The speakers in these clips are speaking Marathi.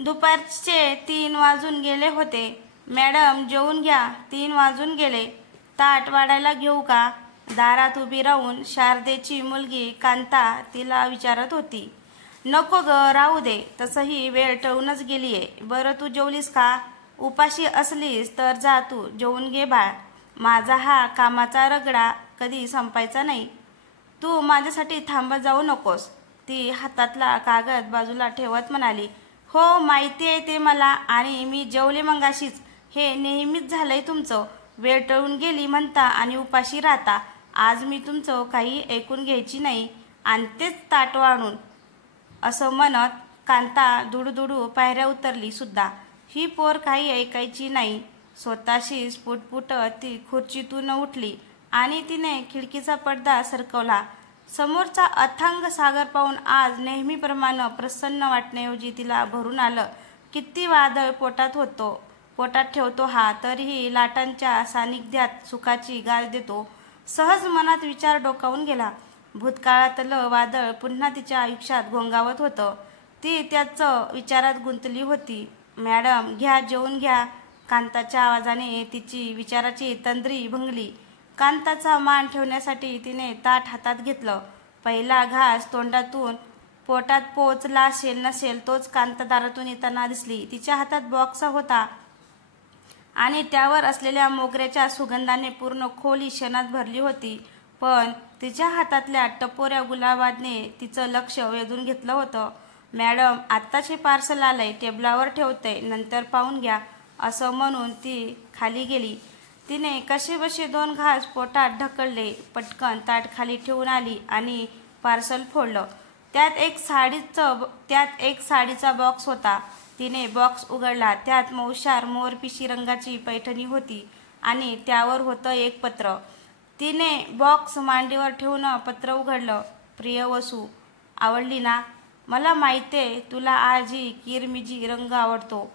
दुपारचे 3 वाजून गेले होते. मॅडम जेवून घ्या, 3 वाजून गेले. ताट वाढायला घेऊ का? दारात उभी राहून शारदेची मुलगी कांता तिला विचारत होती. नको ग, राहू दे. तसंही वेळ टळूनच गेलीये. बरं तू जेवलीस का? उपाशी असलीस तर जा तू जेवून घे बाळ. माझा हा कामाचा रगडा कधी संपायचा नाही. तू माझ्यासाठी थांबत जाऊ नकोस. ती हातातला कागद बाजूला ठेवत म्हणाली. हो माहिती आहे ते मला, आणि मी जेवले मगाशीच. हे नेहमीच झालंय तुमचं. वेळ टळून गेली म्हणता आणि उपाशी राहता. आज मी तुमचं काही ऐकून घ्यायची नाही. आणतेच ताट वाढून. असं म्हणत कांता दुडूदुडू पायऱ्या उतरली सुद्धा. ही पोर काही ऐकायची नाही. स्वतःशीच पुटपुटत ती खुर्चीतून उठली आणि तिने खिडकीचा पडदा सरकवला. समोरचा अथांग सागर पाहून आज नेहमीप्रमाणे प्रसन्न वाटण्याऐवजी तिला भरून आलं. किती वादळ पोटात ठेवतो हा, तरीही लाटांच्या सानिध्यात सुखाची गाज देतो. सहज मनात विचार डोकावून गेला. भूतकाळातलं वादळ पुन्हा तिच्या आयुष्यात घोंगावत होतं. ती त्याच विचारात गुंतली होती. मॅडम घ्या, जेवून घ्या. कांताच्या आवाजाने तिची विचाराची तंद्री भंगली. कांताचा मान ठेवण्यासाठी तिने ताट हातात घेतलं. पहिला घास तोंडातून पोटात पोचला असेल नसेल तोच कांता दारातून येताना दिसली. तिच्या हातात बॉक्स होता आणि त्यावर असलेल्या मोगऱ्याच्या सुगंधाने पूर्ण खोली क्षणात भरली होती. पण तिच्या हातातल्या टपोऱ्या गुलाबाने तिचं लक्ष वेधून घेतलं होतं. मॅडम आत्ताचे पार्सल आलंय, टेबलावर ठेवते, नंतर पाहून घ्या, असं म्हणून ती खाली गेली. तिने कसेबसे 2 घास पोटात ढकलले. पटकन ताट खाली ठेवून आली आणि पार्सल फोडलं. त्यात एक साडीचा बॉक्स होता. तिने बॉक्स उघडला. त्यात मौशार मोरपिशी रंगाची पैठणी होती आणि त्यावर होतं एक पत्र. तिने बॉक्स मांडीवर ठेवून पत्र उघडलं. प्रिय वसू, आवडली ना? मला माहितीये तुला आजही किरमिजी रंग आवडतो.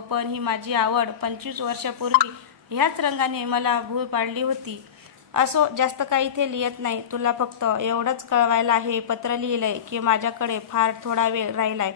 पण ही माझी आवड 25 वर्षापूर्वी ह्याच रंगाने मला भूल पाडली होती. असो, जास्त काही इथे लिहित नाही. तुला फक्त एवढंच कळवायला हे पत्र लिहिलंय की माझ्याकडे फार थोडा वेळ राहिलाय.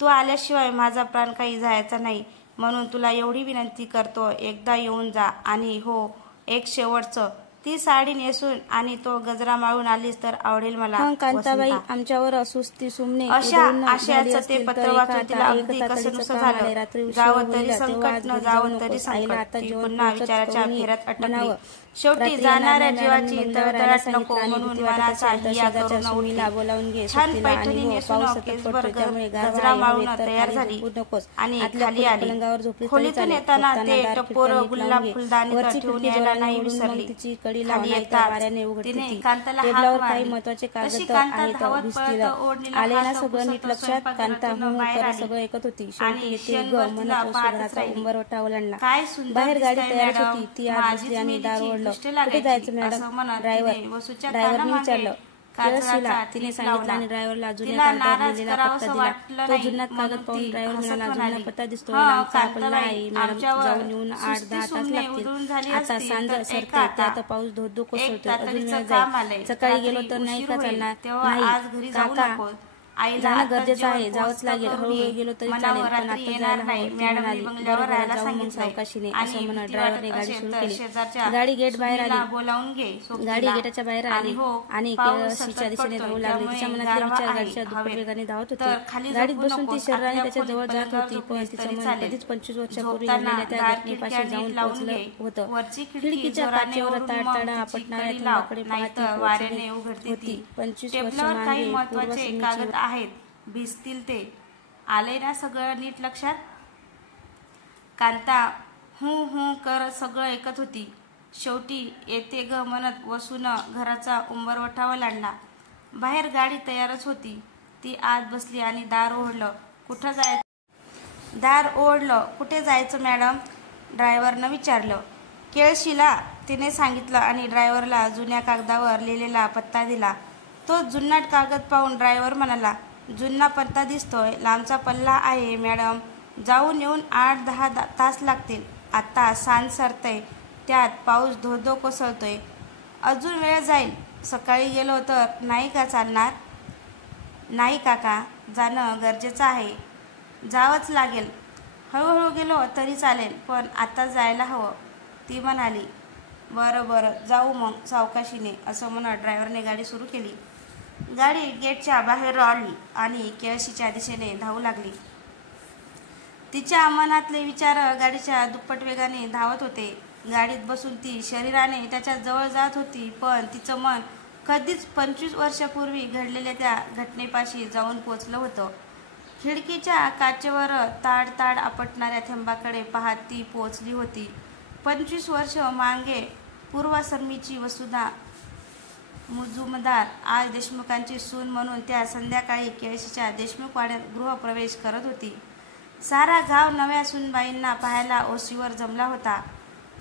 तू आल्याशिवाय माझा प्राण काही जायचा नाही. म्हणून तुला एवढी विनंती करतो, एकदा येऊन जा. आणि हो, एक शेवटचं, ती साडी नेसून आणि तो गजरा माळून आलीस तर आवडेल मला. कांताबाई आमच्यावर सुस्ती सुमने अशा आशयाचं ते पत्र वाचून तिला अगदी कसंनुसं झालं. जावं तरी संकट न जावं तरी संकट. ती पुन्हा विचाराच्या फेऱ्यात अटकली. शेवटी जाणाऱ्या जीवाची तळतळाट नको म्हणून मनाचा हिया करून उठली. छान पैठणी नेसून केसभर गजरा माळून तयार झाली आणि खाली आली. खोलीतून येताना ते टपोरं गुलाब फुलदाणी ठेवून यायला नाही विसरली. खाली येताच तिने कांताला हाक मारली. तशी कांता धावत पळत ओढणीला आले सगळं नीट लक्षात. कांता सगळं ऐकत होती. शेवटी येते ग म्हणत घराचा उंबरवटा ओलांडला. बाहेर गाडी तयार होती. ती आत बसली आणि दार ओढलं. कुठे जायचं मॅडम? ड्रायव्हरने विचारलं. केळशीला, तिने सांगितलं आणि ड्रायव्हरला जुन्या कागदावर लिहिलेला पत्ता दिला. तो जुना कागद पाहून ड्रायव्हर म्हणाला, जुना पत्ता दिसतोय, लांबचा पल्ला आहे मॅडम, जाऊन येऊन 8-10 तास लागतील. आता सांज सरते, त्यात पाऊस धो कोसळतोय, अजून वेळ जाईल. सकाळी गेलो तर नाही का चालणार? नाही काका, जाणं गरजेचं आहे, जावंच लागेल. हळूहळू गेलो तरी चालेल, पण आता जायला हवं. म्हणाली, बरोबर जाऊ मग सावकाशीने, असं म्हणत ड्रायव्हरने गाडी सुरू केली. गाडी गेट बाहेर आली. गाडी गेटाच्या बाहेर आली आणि केळशीच्या दिशेने धावू लागली. तिच्या मनातले विचार गाडीच्या दुप्पट वेगाने धावत होते. गाडीत बसून ती शरीराने त्याच्या जवळ जात होती, पण तिचं मन कधीच 25 वर्षापूर्वी घडलेल्या त्या घटनेपाशी जाऊन पोहोचलं होतं. खिडकीच्या काचेवर ताडताडा आपटणाऱ्या तोंडाकडे पाहती होती. 25 वर्ष मागे पूर्वसंध्येची आहेत, भिजतील ते. आले ना सगळं नीट लक्षात? कांता हू करत सगळं ऐकत होती. शेवटी येते ग म्हणत वसूनं घराचा उंबरवठा ओलांडला. बाहेर गाडी तयारच होती. ती आत बसली आणि दार ओढलं. कुठे जायचं मॅडम? ड्रायव्हरनं विचारलं. केळशीला, तिने सांगितलं आणि ड्रायव्हरला जुन्या कागदावर लिहिलेला पत्ता दिला. तो जुनाट कागद पाहून ड्रायव्हर म्हणाला, जुना पत्ता दिसतोय, लांबचा पल्ला आहे मॅडम, जाऊन येऊन 8-10 तास लागतील. आता सांज सरतय, त्यात पाऊस धो कोसळतोय, अजून वेळ जाईल. सकाळी गेलो तर नाही का चालणार? नाही काका, जाणं गरजेचं आहे. जावंच लागेल. हळूहळू गेलो तरी चालेल, पण आता जायला हवं, ती म्हणाली. बरं जाऊ मग सावकाशीने, असं म्हणत ड्रायव्हरने गाडी सुरू केली. गाडी गेटच्या बाहेर आली आणि केळशीच्या दिशेने धावू लागली. तिच्या मनातले विचार गाडीच्या दुप्पट वेगाने धावत होते. गाडीत बसून ती शरीराने त्याच्या जवळ जात होती, पण तिचं मन कधीच 25 वर्षापूर्वी घडलेल्या त्या घटनेपाशी जाऊन पोचलं होतं. खिडकीच्या काचेवर ताड ताड आपटणाऱ्या थेंबाकडे पाहत ती पोचली होती. 25 वर्ष मागे पूर्वाश्रमीची वसुधा मुजुमदार आज देशमुखांची सून म्हणून त्या संध्याकाळी केळशीच्या देशमुख वाड्यात गृहप्रवेश करत होती. सारा गाव नव्या सूनबाईंना पाहायला ओशीवर जमला होता.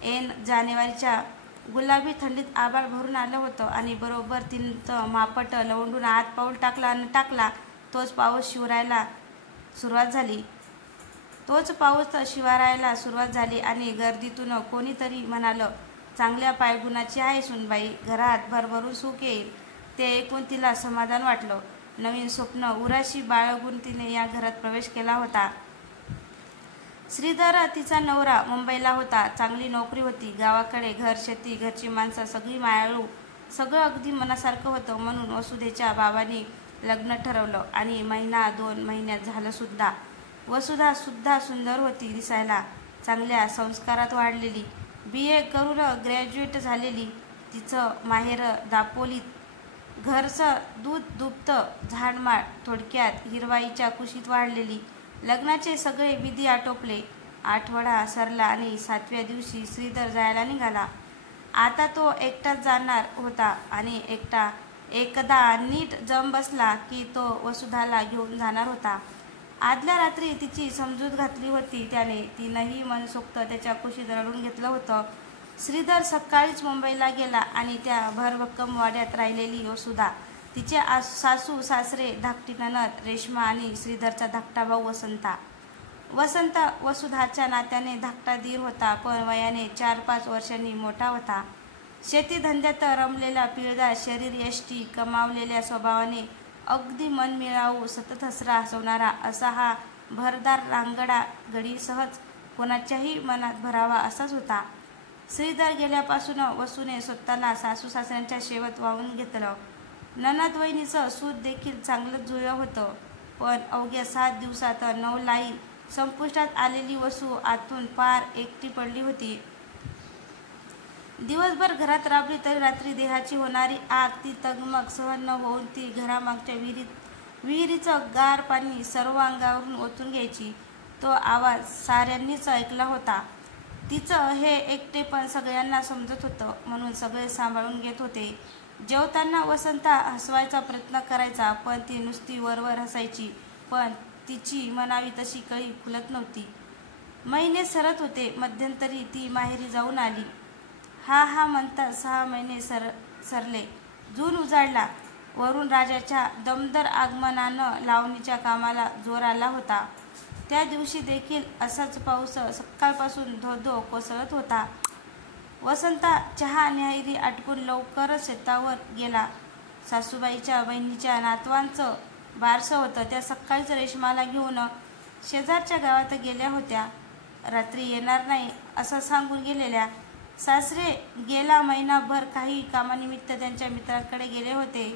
ऐन जानेवारीच्या गुलाबी थंडीत आभाळ भरून आलं होतं आणि बरोबर तिनं मापट लवंडून आत पाऊल टाकला तोच पाऊस शिवारायला सुरुवात झाली आणि गर्दीतून कोणीतरी म्हणालं, चांगल्या पायगुणाची आहे सूनबाई, घरात भरभरून सुख येईल. ते ऐकून तिला समाधान वाटलं. नवीन स्वप्न उराशी बाळगून तिने या घरात प्रवेश केला होता. श्रीधर तिचा नवरा मुंबईला होता. चांगली नोकरी होती. गावाकडे घर, शेती, घरची माणसं सगळी मायाळू, सगळं अगदी मनासारखं होतं. म्हणून वसुधेच्या बाबांनी लग्न ठरवलं आणि 1-2 महिन्यात झालं सुद्धा. वसुधा सुद्धा सुंदर होती दिसायला, चांगल्या संस्कारात वाढलेली, BA करून ग्रॅज्युएट झालेली. तिचं माहेर दापोलीत, घरचं दूध दुभतं झाडमाळ, थोडक्यात हिरवाईच्या कुशीत वाढलेली. लग्नाचे सगळे विधी आटोपले. आठवडा सरला आणि 7व्या दिवशी श्रीधर जायला निघाला. आता तो एकटाच जाणार होता आणि एकदा नीट जम बसला की तो वसुधाला घेऊन जाणार होता. आदल्या रात्री तिची समजूत घातली होती त्याने. तिनंही मनसोक्त त्याच्या कुशीत रडून घेतलं होतं. श्रीधर सकाळीच मुंबईला गेला आणि त्या भरभक्कम वाड्यात राहिलेली वसुधा, तिचे सासू सासरे, धाकटी नणद रेश्मा आणि श्रीधरचा धाकटा भाऊ वसंत वसुधाच्या नात्याने धाकटा दीर होता, पण वयाने 4-5 वर्षांनी मोठा होता. शेतीधंद्यात रमलेला पिळदार शरीर, यष्टी, कमावलेल्या स्वभावाने अगदी मन मिळावू, सतत हसवणारा असा हा भरदार रांगडा गडी सहज कोणाच्याही मनात भरावा असाच होता. श्रीधर गेल्यापासून वसूने स्वतःला सासू सासऱ्यांच्या शेवट वाहून घेतलं. नणद वहिनीचं सूत देखील चांगलंच जुळलं होतं, पण अवघ्या 7 दिवसात 9 लाईन संपुष्टात आलेली वसू आतून पार एकटी पडली होती. दिवसभर घरात राबली तरी रात्री देहाची होणारी आग, ती तगमग सहन न होऊन ती घरामागच्या विहिरीचं गार पाणी सर्व अंगावरून ओतून घ्यायची. तो आवाज साऱ्यांनीच ऐकला होता. तिचं हे एकटेपण सगळ्यांना समजत होतं, म्हणून सगळे सांभाळून घेत होते. जेवताना वसंत हसवायचा प्रयत्न करायचा, पण ती नुसती वरवर हसायची. पण तिची म्हणावी तशी कळी फुलत नव्हती. महिने सरत होते. मध्यंतरी ती माहेरी जाऊन आली. हा म्हणता 6 महिने सरले. जून उजाडला. वरून राजाच्या दमदार आगमनानं लावणीच्या कामाला जोर आला होता. त्या दिवशी देखील असाच पाऊस सकाळपासून धो कोसळत होता. वसंत चहा न्याहारी आटपून लवकरच शेतावर गेला. सासूबाईच्या बहिणीच्या नातवांचं बारसं होतं. त्या सकाळीच रेश्माला घेऊन शेजारच्या गावात गेल्या होत्या. रात्री येणार नाही असं सांगून गेलेल्या. सासरे गेला महिनाभर काही कामानिमित्त त्यांच्या मित्रांकडे गेले होते.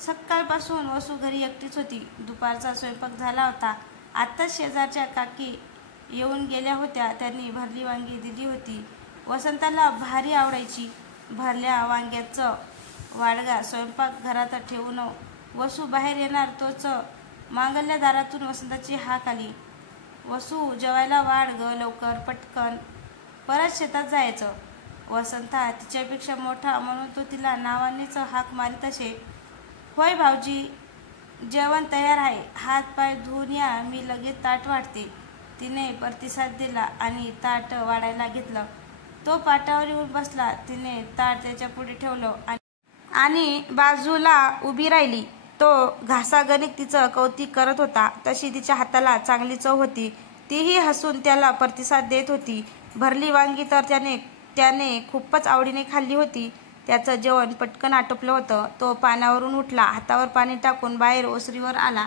सकाळपासून वसू घरी एकटीच होती. दुपारचा स्वयंपाक झाला होता. आत्ताच शेजारच्या काकी येऊन गेल्या होत्या. त्यांनी भरली वांगी दिली होती. वसंताला भारी आवडायची. भरल्या वांग्याचं वाडगा स्वयंपाक घरात ठेवून वसू बाहेर येणार तोच मांगल्या दारातून वसंताची हाक आली. वसू, जेवायला वाढ ग लवकर, पटकन. परत शेतात जायचं. वसंता तिच्यापेक्षा मोठा म्हणून तो तिला नावानेच हाक मारित असे. होय भाऊजी, जेवण तयार आहे. हात पाय धुवून या, मी लगेच ताट वाढते. तिने प्रतिसाद दिला आणि ताट वाढायला घेतलं. तो पाटावर येऊन बसला. तिने ताट त्याच्या पुढे ठेवलं आणि बाजूला उभी राहिली. तो घासागणिक तिचं कौतुक करत होता. तशी तिच्या हाताला चांगली चव होती. तीही हसून त्याला प्रतिसाद देत होती. भरली वांगी तर त्याने खूपच आवडीने खाल्ली होती. त्याचं जेवण पटकन आटोपलं होतं. तो पानावरून उठला, हातावर पाणी टाकून बाहेर ओसरीवर आला.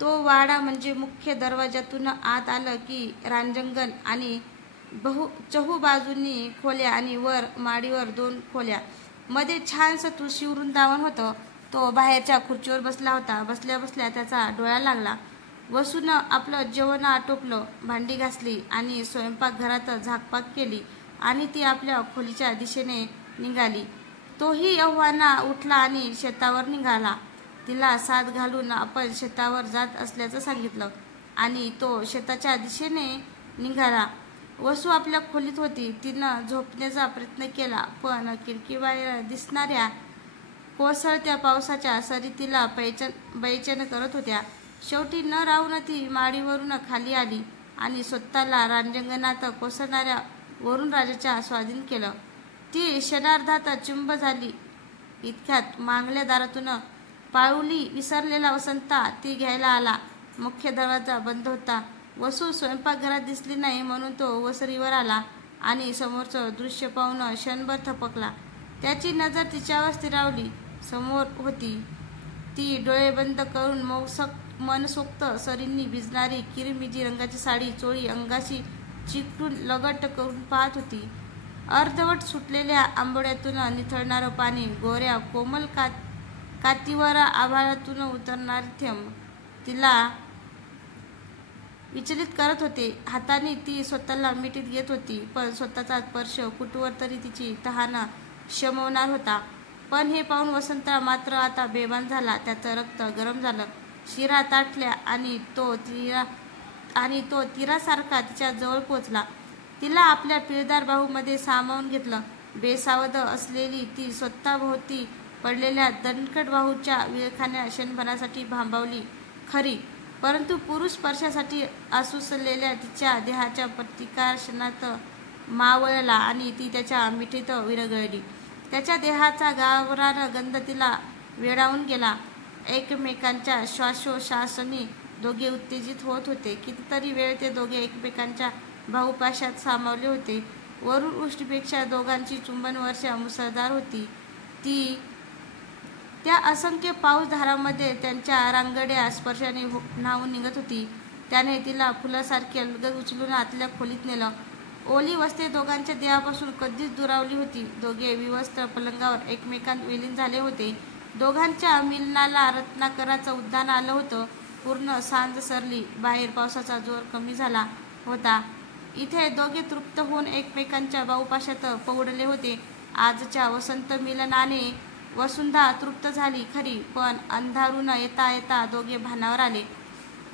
तो वाडा म्हणजे मुख्य दरवाजातून आत आलं की रांजणगण आणि चहूबाजूंनी खोल्या आणि वर माडीवर 2 खोल्या. मध्ये छानसं तुळशी वृंदावन होतं. तो बाहेरच्या खुर्चीवर बसला होता. बसल्या बसल्या त्याचा डोळा लागला. वसूनं आपलं जेवण आटोपलं, भांडी घासली आणि स्वयंपाकघरात झाकपाक केली आणि ती आपल्या खोलीच्या दिशेने निघाली. तोही एव्हाना उठला आणि शेतावर निघाला. तिला साद घालून आपण शेतावर जात असल्याचं सांगितलं आणि तो शेताच्या दिशेने निघाला. वसू आपल्या खोलीत होती. तिनं झोपण्याचा प्रयत्न केला, पण खिडकीबाहेर दिसणाऱ्या कोसळत्या पावसाच्या सरी तिला बेचैन करत होत्या. शेवटी न राहून ती माडीवरून खाली आली आणि स्वतःला रांजणगणात कोसळणाऱ्या वरुणराजाच्या स्वाधीन केलं. ती क्षणार्धात चिंब झाली. इतक्यात मागल्या दारातून पाऊली विसरलेला वसंता ती घ्यायला आला. मुख्य दरवाजा बंद होता. वसू स्वयंपाकघरात दिसली नाही म्हणून तो वसरीवर आला आणि समोरचं दृश्य पाहून क्षणभर थपकला. त्याची नजर तिच्यावर स्थिरावली. समोर होती ती डोळे बंद करून मनसोक्त सरींनी भिजणारी किरमिजी रंगाची साडी चोळी अंगाशी चिकटून लगट करून पाहत होती. अर्धवट सुटलेल्या आंबोळ्यातून निथळणारं पाणी, गोऱ्या कोमल कातीवर आभाळातून उतरणारे थेंब तिला विचलित करत होते. हाताने ती स्वतःला मिठीत घेत होती, पण स्वतःचा स्पर्श कुठवर तरी तिची तहान शमवणार होता. पण हे पाहून वसंत मात्र आता बेभान झाला. त्याचं रक्त गरम झालं, शिरा ताटल्या आणि तो तीरासारखा तिच्या जवळ पोचला. तिला आपल्या पिळदार बाहूमध्ये सामावून घेतलं. बेसावध असलेली ती स्वतःभोवती पडलेल्या दणकट बाहूच्या विळखाने क्षणभरासाठी भांबावली खरी, परंतु पुरुष स्पर्शासाठी आसुसलेल्या तिच्या देहाच्या प्रतिकार क्षणात मावळला आणि ती त्याच्या मिठीत विरघळली. त्याच्या देहाचा गावरान गंध तिला वेडावून गेला. एकमेकांच्या श्वासोश्वासाने दोघे उत्तेजित होत होते. कितीतरी वेळ ते दोघे एकमेकांच्या बाहुपाशात सामावले होते. वरून उष्टीपेक्षा दोघांची चुंबन वर्षा मुसळधार होती. ती त्या असंख्य पाऊसधारांमध्ये त्यांच्या रांगड्या स्पर्शाने न्हावून निघत होती. त्याने तिला फुलासारखे अलगद उचलून आतल्या खोलीत नेलं. ओली वस्त्रे दोघांच्या देहापासून कधीच दुरावली होती. दोघे विवस्त्र पलंगावर एकमेकांत विलीन झाले होते. दोघांच्या मिलनाला रत्नाकराचं उद्यान आलं होतं. पूर्ण सांज सरली. बाहेर पावसाचा जोर कमी झाला होता. इथे दोघे तृप्त होऊन एकमेकांच्या बाहुपाशात पौडले होते. आजच्या वसंत मिलनाने वसुंधा तृप्त झाली खरी, पण अंधारून येता येता दोघे भानावर आले.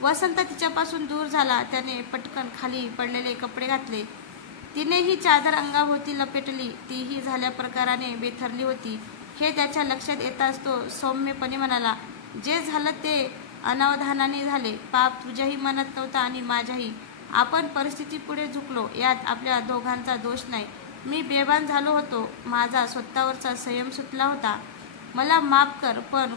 वसंत तिच्यापासून दूर झाला. त्याने पटकन खाली पडलेले कपडे घातले. तिनेही चादर अंगाभोवती लपेटली. तीही झाल्या प्रकाराने बेथरली होती हे त्याच्या लक्षात येताच तो सौम्यपणे म्हणाला, जे झालं ते अनावधानाने झाले. पाप तुझ्याही मनात नव्हता आणि माझ्याही. आपण परिस्थितीपुढे झुकलो, यात आपल्या दोघांचा दोष नाही. मी बेभान झालो होतो. माझा स्वतःवरचा संयम सुटला होता. मला माफ कर. पण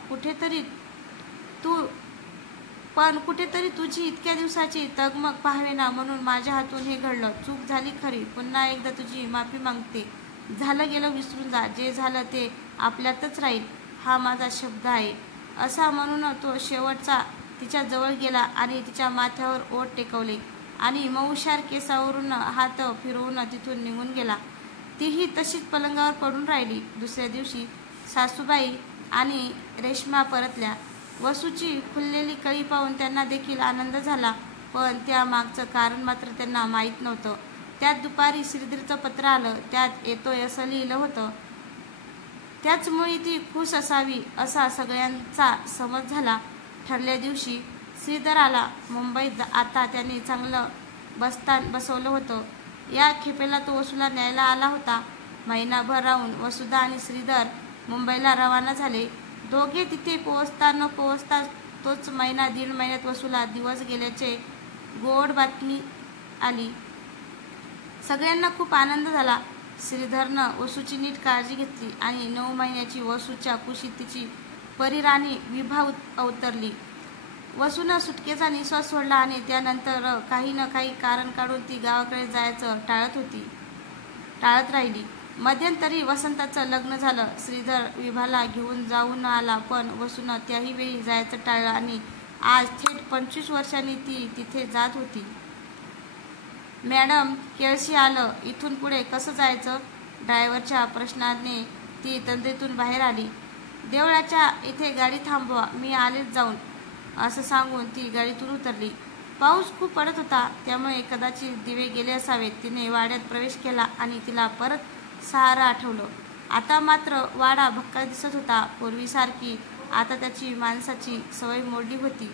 कुठेतरी तुझी इतक्या दिवसाची तगमग पाहावेना म्हणून माझ्या हातून हे घडलं. चूक झाली खरी. पुन्हा एकदा तुझी माफी मागते. झालं गेलं विसरून जा. जे झालं ते आपल्यातच राहील, हा माझा शब्द आहे. असा म्हणून तो शेवटचा तिच्या जवळ गेला आणि तिच्या माथ्यावर ओठ टेकवले आणि मऊशार केसावरून हात फिरवून तिथून निघून गेला. तीही तशीच पलंगावर पडून राहिली. दुसऱ्या दिवशी सासूबाई आणि रेश्मा परतल्या. वसूची खुललेली कळी पाहून त्यांना देखील आनंद झाला, पण त्या मागचं कारण मात्र त्यांना माहीत नव्हतं. त्यात दुपारी श्रीधरचं पत्र आलं. त्यात येतोय असं लिहिलं होतं. त्याचमुळे ती खुश असावी असा सगळ्यांचा समज झाला. ठरल्या दिवशी श्रीधर आला. मुंबईत आता त्याने चांगलं बस्तान बसवलं होतं. या खेपेला तो वसूला न्यायला आला होता. महिनाभर राहून वसुधा आणि श्रीधर मुंबईला रवाना झाले. दोघे तिथे पोहोचता न पोहोचता तोच महिना 1.5 महिन्यात वसूला दिवस गेल्याचे गोड बातमी आली. सगळ्यांना खूप आनंद झाला. श्रीधरनं वसूची नीट काळजी घेतली आणि 9 महिन्याची वसूच्या कुशीत तिची परिराणी विभा अवतरली. वसूनं सुटकेचा निश्वास सोडला आणि त्यानंतर काही न काही कारण काढून ती गावाकडे जायचं टाळत राहिली. मध्यंतरी वसंताचं लग्न झालं. श्रीधर विभाला घेऊन जाऊन आला, पण वसूनं त्याही वेळी जायचं टाळलं आणि आज थेट 25 वर्षांनी ती तिथे जात होती. मॅडम, केळशी आलं, इथून पुढे कसं जायचं? ड्रायव्हरच्या प्रश्नाने ती तंद्रीतून बाहेर आली. देवळाच्या इथे गाडी थांबवा, मी आलेच जाऊन, असं सांगून ती गाडीतून उतरली. पाऊस खूप पडत होता, त्यामुळे कदाचित दिवे गेले असावेत. तिने वाड्यात प्रवेश केला आणि तिला परत सहारा आठवलं. आता मात्र वाडा भक्का दिसत होता. पूर्वीसारखी आता त्याची माणसाची सवय मोडली होती.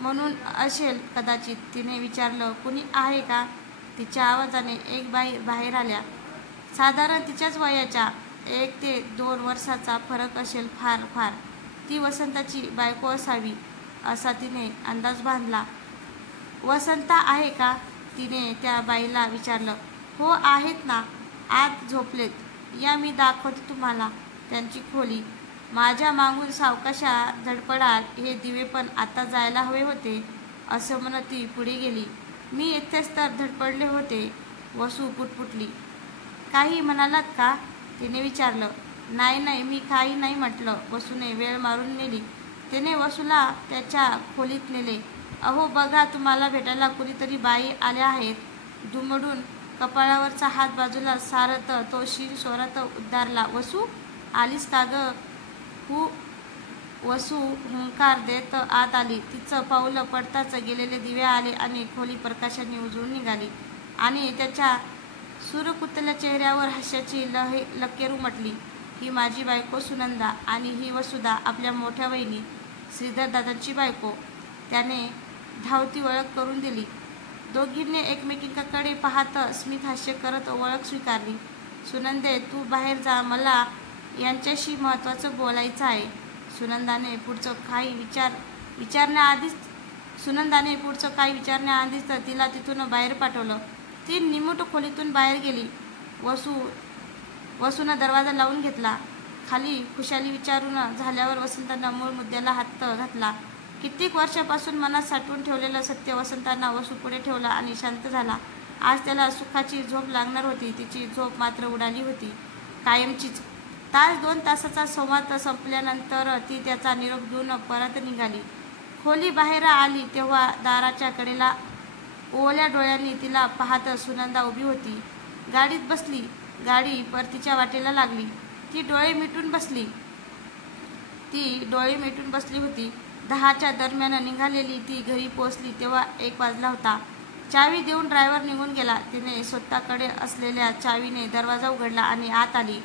म्हणून असेल कदाचित. तिने विचारलं, कुणी आहे का? तिच्या आवाजाने एक बाई बाहेर आल्या. साधारण तिच्याच वयाच्या, 1 ते 2 वर्षाचा फरक असेल फार फार. ती वसंताची बायको असावी असा तिने अंदाज बांधला. वसंता आहे का? तिने त्या बाईला विचारलं. हो आहेत ना, आत झोपलेत. या मी दाखवते तुम्हाला त्यांची खोली. माझ्या मागून सावकाशा धडपडाल, हे दिवे पण आता जायला हवे होते, असं म्हणत ती पुढे गेली. मी इथेच तर धडपडले होते. वसू पुटपुटली. काही म्हणालात का? तिने विचारलं. नाही, मी काही नाही म्हटलं. वसूने वेळ मारून नेली. तिने वसूला त्याच्या खोलीत नेले. अहो बघा, तुम्हाला भेटायला कुणीतरी बाई आल्या आहेत. दुमडून कपाळावरचा हात बाजूला सारत तो शिर स्वरात उद्गारला. वसू, आलीस का ग? वसू हुंकार देत आत आली. तिचं पाऊल पडताच गेलेले दिवे आले आणि खोली प्रकाशाने उजळून निघाली आणि त्याच्या सुरकुतल्या चेहऱ्यावर हास्याची लकेर उमटली. ही माझी बायको सुनंदा आणि ही वसुधा, आपल्या मोठ्या वहिनी श्रीधरदादांची बायको. त्याने धावती ओळख करून दिली. दोघींनी एकमेकींकडे पाहत स्मित हास्य करत ओळख स्वीकारली. सुनंदे, तू बाहेर जा, मला यांच्याशी महत्त्वाचं बोलायचं आहे. सुनंदाने पुढचं काही विचारण्याआधीच तिला तिथून बाहेर पाठवलं. ती निमूट खोलीतून बाहेर गेली. वसूनं दरवाजा लावून घेतला. खाली खुशाली विचारून झाल्यावर वसंतांना मूळ मुद्द्याला हात घातला. कित्येक वर्षापासून मनात साठवून ठेवलेलं सत्य वसंतांना वसू पुढे ठेवला आणि शांत झाला. आज त्याला सुखाची झोप लागणार होती. तिची झोप मात्र उडाली होती, कायमचीच. 1-2 तासाचा संवाद संपल्यानंतर ती त्याचा निरोप घेऊन परत निघाली. खोली बाहेर आली तेव्हा दाराच्या कडेला ओल्या डोळ्यांनी तिला पाहत सुनंदा उभी होती. गाडीत बसली. गाडी परतीच्या वाटेला लागली. ती डोळे मिटून बसली होती. 10च्या दरम्यान निघालेली ती घरी पोहोचली तेव्हा 1 वाजला होता. चावी देऊन ड्रायव्हर निघून गेला. तिने स्वतःकडे असलेल्या चावीने दरवाजा उघडला आणि आत आली.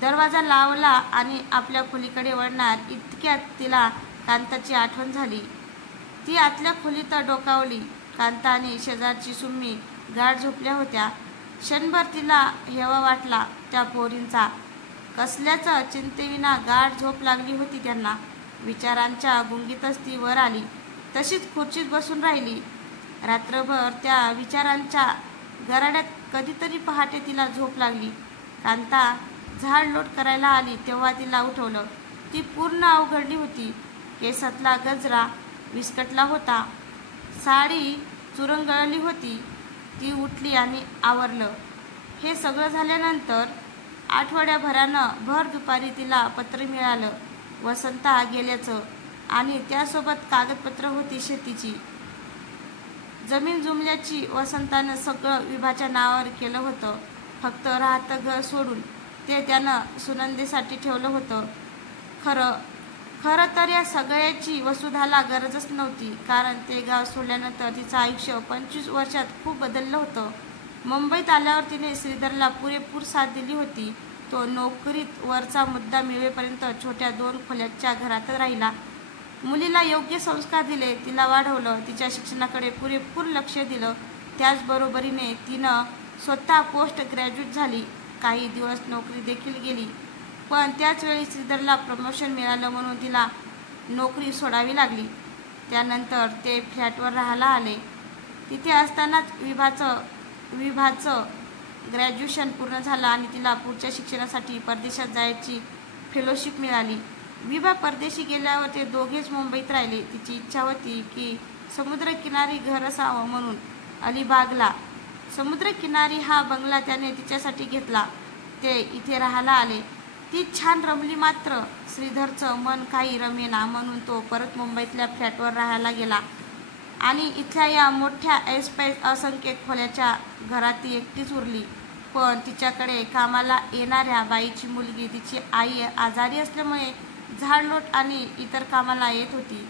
दरवाजा लावला आणि आपल्या खोलीकडे वळणार इतक्यात तिला कांताची आठवण झाली. ती आतल्या खोलीत डोकावली. कांता आणि शेजारची सुम्मी गाढ झोपल्या होत्या. क्षणभर तिला हेवा वाटला त्या पोरींचा. कसल्याच चिंतेविना गाढ झोप लागली होती त्यांना. विचारांच्या गुंगीतच ती वर आली. तशीच खुर्चीत बसून राहिली. रात्रभर त्या विचारांच्या गराड्यात कधीतरी पहाटे तिला झोप लागली. कांता झाडलोट करायला आली तेव्हा तिला उठवलं. ती पूर्ण अवघडली होती. केसातला गजरा विस्कटला होता. साडी चुरंगळली होती. ती उठली आणि आवरलं. हे सगळं झाल्यानंतर आठवड्याभरानं भर दुपारी तिला पत्र मिळालं वसंता गेल्याचं, आणि त्यासोबत कागदपत्र होती शेतीची. जमीन जुमल्याची. वसंतानं सगळं विभाच्या नावावर केलं होतं. फक्त राहतं घर सोडून ते त्यानं सुनंदेसाठी ठेवलं होतं. खरं तर या सगळ्याची वसुधाला गरजच नव्हती, कारण ते गाव सोडल्यानंतर तिचं आयुष्य 25 वर्षात खूप बदललं होतं. मुंबईत आल्यावर तिने श्रीधरला पुरेपूर साथ दिली होती. तो नोकरीत वरचा मुद्दा मिळवेपर्यंत छोट्या 2 खोल्याच्या घरात राहिला. मुलीला योग्य संस्कार दिले, तिला वाढवलं, तिच्या शिक्षणाकडे पुरेपूर लक्ष दिलं. त्याचबरोबरीने तिनं स्वतः पोस्ट ग्रॅज्युएट झाली. काही दिवस नोकरी देखील गेली, पण त्याचवेळी श्रीधरला प्रमोशन मिळालं म्हणून तिला नोकरी सोडावी लागली. त्यानंतर ते फ्लॅटवर राहायला आले. तिथे असतानाच विभाचं ग्रॅज्युएशन पूर्ण झालं आणि तिला पुढच्या शिक्षणासाठी परदेशात जायची फेलोशिप मिळाली. विभा परदेशी गेल्यावर ते दोघेच मुंबईत राहिले. तिची इच्छा होती की समुद्रकिनारी घर असावं म्हणून अलिबागला. समुद्रकिनारी हा बंगला त्याने तिच्यासाठी घेतला. ते इथे राहायला आले. ती छान रमली, मात्र श्रीधरचं मन काही रमेना, म्हणून तो परत मुंबईतल्या फ्लॅटवर राहायला गेला आणि इथल्या या मोठ्या ऐसपैस असंख्य खोल्याच्या घरात ती एकटीच उरली. पण तिच्याकडे कामाला येणाऱ्या बाईची मुलगी, तिची आई आजारी असल्यामुळे झाडलोट आणि इतर कामाला येत होती.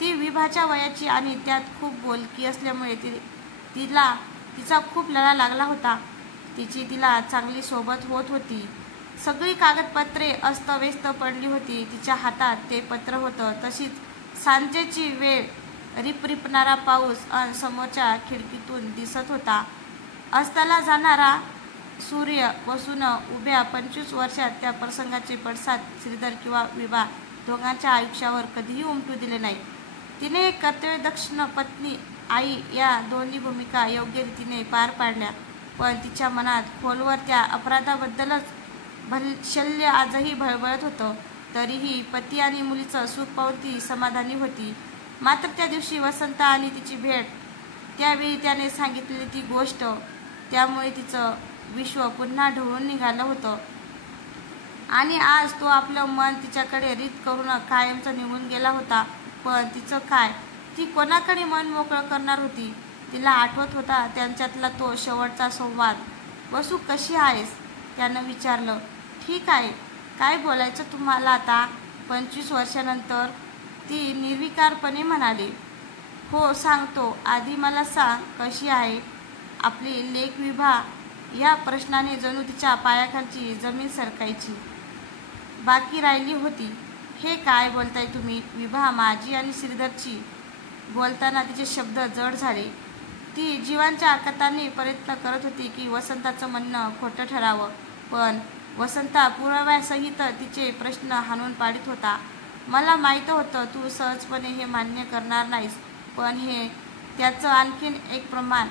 ती विभाच्या वयाची आणि त्यात खूप बोलकी असल्यामुळे तिचा खूप लळा लागला होता. तिला चांगली सोबत होत होती. सगळी कागदपत्रे अस्तव्यस्त पडली होती. तिच्या हातात ते पत्र होतं. तशीच सांजेची वेळ, रिपरिपणारा पाऊस समोरच्या खिडकीतून दिसत होता. अस्ताला जाणारा सूर्य बसून उभ्या 25 वर्षात त्या प्रसंगाचे पडसाद श्रीधर किंवा विभा दोघांच्या आयुष्यावर कधीही उमटू दिले नाही. तिने एक कर्तव्यदक्ष पत्नी, आई या दोन्ही भूमिका योग्य रीतीने पार पाडल्या. पण तिच्या मनात खोलवर त्या अपराधाबद्दलच शल्य आजही भळबळत होतं. तरीही पती आणि मुलीचं सुख पाहून ती समाधानी होती. मात्र त्या दिवशी वसंत आणि तिची भेट, त्यावेळी त्याने सांगितलेली ती गोष्ट, त्यामुळे तिचं विश्व पुन्हा ढवळून निघालं होतं. आणि आज तो आपलं मन तिच्याकडे रीत करून कायमचा निघून गेला होता. पण तिचं काय? ती कोणाकडे मन मोकळं करणार होती? तिला आठवत होता त्यांच्यातला तो शेवटचा संवाद. वसू, कशी आहेस? त्यानं विचारलं. ठीक आहे. काय बोलायचं तुम्हाला आता? 25 वर्षानंतर ती निर्विकारपणे म्हणाली. हो, सांगतो. आधी मला सांग, कशी आहे आपली लेक विभा? या प्रश्नाने जणू तिच्या पायाखालची जमीन सरकायची बाकी राहिली होती. हे काय बोलताय तुम्ही? विभा माझी आणि श्रीधरची. बोलताना तिचे शब्द जड झाले. ती जीवांच्या आकाताने प्रयत्न करत होती की वसंताचं म्हणणं खोटं ठरावं. पण वसंता पुराव्यासहित तिचे प्रश्न हाणून पाडित होता. मला माहीत होतं तू सहजपणे हे मान्य करणार नाहीस, पण हे त्याचं आणखीन एक प्रमाण.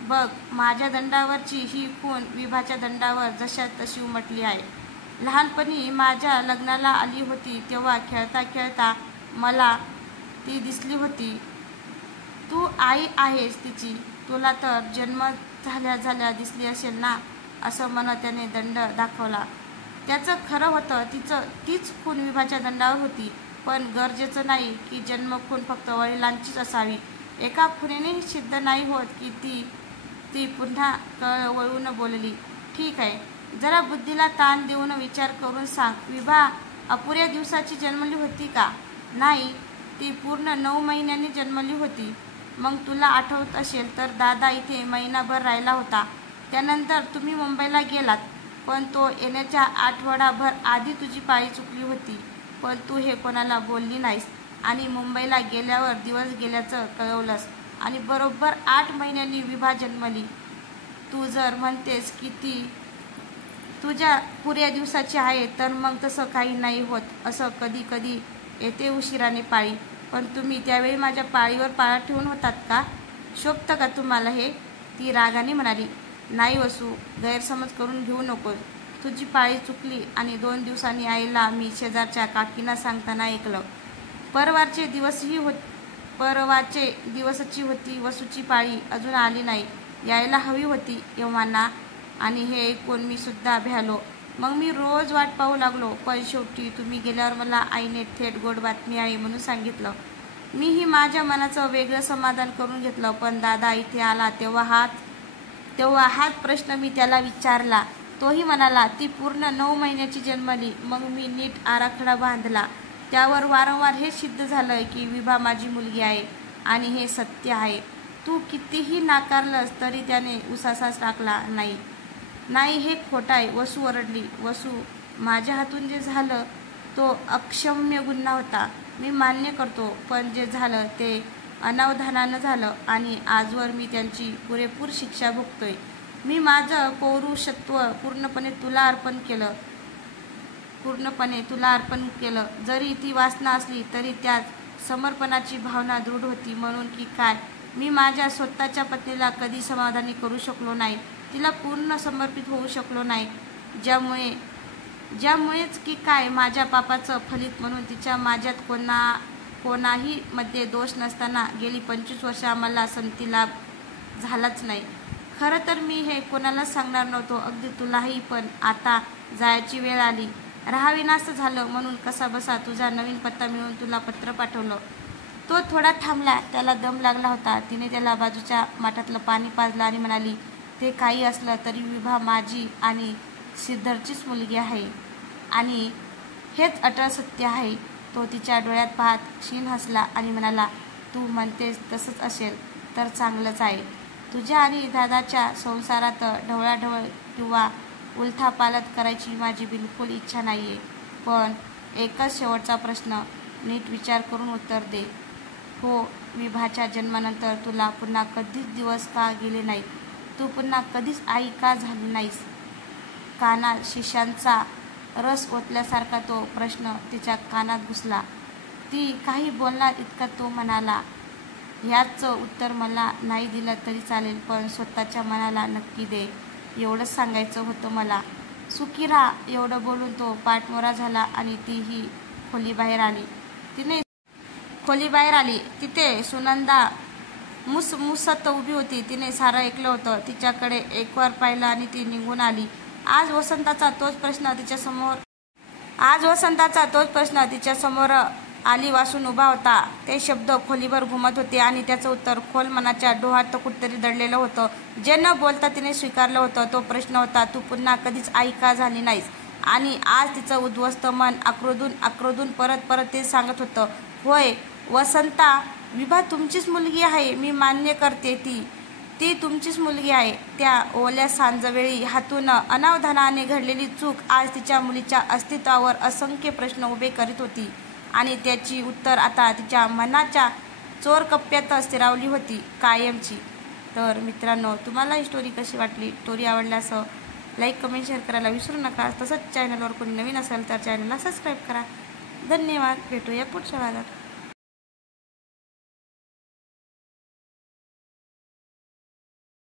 बघ, माझ्या दंडावरची ही खून विभाच्या दंडावर जशा तशी उमटली आहे. लहानपणी माझ्या लग्नाला आली होती तेव्हा खेळता खेळता मला ती दिसली होती. तू आई आहेस तिची. तुला तर जन्म झाल्या दिसली असेल ना? असं म्हणत त्याने दंड दाखवला. त्याचं खरं होतं. तीच खून विभाच्या दंडावर होती. पण गरजेचं नाही की जन्मखून फक्त वडिलांचीच असावी. एका खुनीने सिद्ध नाही होत की ती पुन्हा कळवळून बोलली. ठीक आहे, जरा बुद्धीला ताण देऊन विचार करून सांग. विभा अपुऱ्या दिवसाची जन्मली होती का? नाही, ती पूर्ण 9 महिन्यांनी जन्मली होती. मग तुला आठवत असेल तर दादा इथे महिनाभर राहिला होता. त्यानंतर तुम्ही मुंबईला गेलात. पण तो येण्याच्या आठवडाभर आधी तुझी पाळी चुकली होती. पण तू हे कोणाला बोलली नाहीस आणि मुंबईला गेल्यावर दिवस गेल्याचं कळवलंस आणि बरोबर 8 महिन्यांनी विभा जन्मली. तू जर म्हणतेस की ती तुझ्या पुऱ्या दिवसाची आहे तर मग तसं काही नाही होत. असं कधी कधी येते उशिराने पाळी. पण तुम्ही त्यावेळी माझ्या पाळीवर पाळा ठेवून होतात का? शोभतं का तुम्हाला हे? ती रागाने म्हणाली. नाही वसू, गैरसमज करून घेऊ नकोस. तुझी पाळी चुकली आणि 2 दिवसांनी आईला मी शेजारच्या काकींना सांगताना ऐकलं. परवाचे दिवसची होती. वसूची पाळी अजून आली नाही. यायला हवी होती एव्हाना. आणि हे ऐकून मी सुद्धा भ्यालो. मग मी रोज वाट पाहू लागलो. पण शेवटी तुम्ही गेल्यावर मला आईने थेट गोड बातमी आहे म्हणून सांगितलं. मीही माझ्या मनाचं वेगळं समाधान करून घेतलं. पण दादा इथे आला तेव्हा हाच प्रश्न मी त्याला विचारला. तोही म्हणाला ती पूर्ण 9 महिन्याची जन्मली. मग मी नीट आराखडा बांधला. त्यावर वारंवार हे सिद्ध झालं की विभा माझी मुलगी आहे आणि हे सत्य आहे. तू कितीही नाकारलंस तरी त्याने उसासाच टाकला. नाही, हे खोटं आहे. वसू ओरडली. वसू, माझ्या हातून जे झालं तो अक्षम्य गुन्हा होता. मी मान्य करतो. पण जे झालं ते अनावधानानं झालं आणि आजवर मी त्यांची पुरेपूर शिक्षा भोगतोय. मी माझं पौरुषत्व पूर्णपणे तुला अर्पण केलं. जरी ती वासना असली तरी त्यात समर्पणाची भावना दृढ होती. म्हणून की काय, मी माझ्या स्वतःच्या पत्नीला कधी समाधानी करू शकलो नाही. तिला पूर्ण समर्पित होऊ शकलो नाही. ज्यामुळेच की काय, माझ्या पापाचं फलित म्हणून तिच्या माझ्यात कोणाही मध्ये दोष नसताना गेली 25 वर्ष आम्हाला संती लाभ झालाच नाही. खरं तर मी हे कोणालाच सांगणार नव्हतो, अगदी तुलाही. पण आता जायची वेळ आली. राहावीनासं झालं म्हणून कसा बसा तुझा नवीन पत्ता मिळून तुला पत्र पाठवलं. तो थोडा थांबला. त्याला दम लागला होता. तिने त्याला बाजूच्या माठातलं पाणी पाजलं आणि म्हणाली, ते काही असलं तरी विभा माझी आणि श्रीधरचीच मुलगी आहे आणि हेच अटळ सत्य आहे. तो तिच्या डोळ्यात पाहत क्षीण हसला आणि म्हणाला, तू म्हणतेस तसंच असेल तर चांगलंच आहे. तुझ्या आणि दादाच्या संसारात ढवळाढवळ किंवा उलथापालथ करायची माझी बिलकुल इच्छा नाही आहे. पण एकच शेवटचा प्रश्न, नीट विचार करून उत्तर दे. हो, विभाच्या जन्मानंतर तुला पुन्हा कधीच दिवस का गेले नाहीत? तू पुन्हा कधीच आई का झाली नाहीस? कानात शिशांचा रस ओतल्यासारखा तो प्रश्न तिच्या कानात घुसला. ती काही बोलणार इतका तो म्हणाला, ह्याचं उत्तर मला नाही दिलं तरी चालेल, पण स्वतःच्या मनाला नक्की दे. एवढंच सांगायचं होतं मला. सुखी राहा. एवढं बोलून तो पाठमोरा झाला आणि तीही खोलीबाहेर आली. तिथे सुनंदा मुसमुसत उभी होती. तिने सारं ऐकलं होतं. तिच्याकडे एकवार पाहिलं आणि ती निघून आली. आज वसंताचा तोच प्रश्न तिच्यासमोर आली वासून उभा होता. ते शब्द खोलीभर घुमत होते आणि त्याचं उत्तर खोल मनाच्या डोहात कुठेतरी दडलेलं होतं, जे न बोलता तिने स्वीकारलं होतं. तो प्रश्न होता, तू पुन्हा कधीच आई का झाली नाहीस? आणि आज तिचं उद्ध्वस्त मन आक्रोदून परत तेच सांगत होतं, होय वसंता, विभा तुमचीच मुलगी आहे. मी मान्य करते, ती तुमचीच मुलगी आहे. त्या ओल्या सांजवेळी हातून अनावधानाने घडलेली चूक आज तिच्या मुलीच्या अस्तित्वावर असंख्य प्रश्न उभे करीत होती आणि त्याची उत्तर आता तिच्या मनाच्या चोरकप्प्यात स्थिरावली होती कायमची. तर मित्रांनो, तुम्हाला ही स्टोरी कशी वाटली? स्टोरी आवडल्यास लाईक, कमेंट, शेअर करायला विसरू नका. तसंच चॅनलवर कोणी नवीन असेल तर चॅनलला सबस्क्राईब करा. धन्यवाद. भेटूया पुढच्या भागात.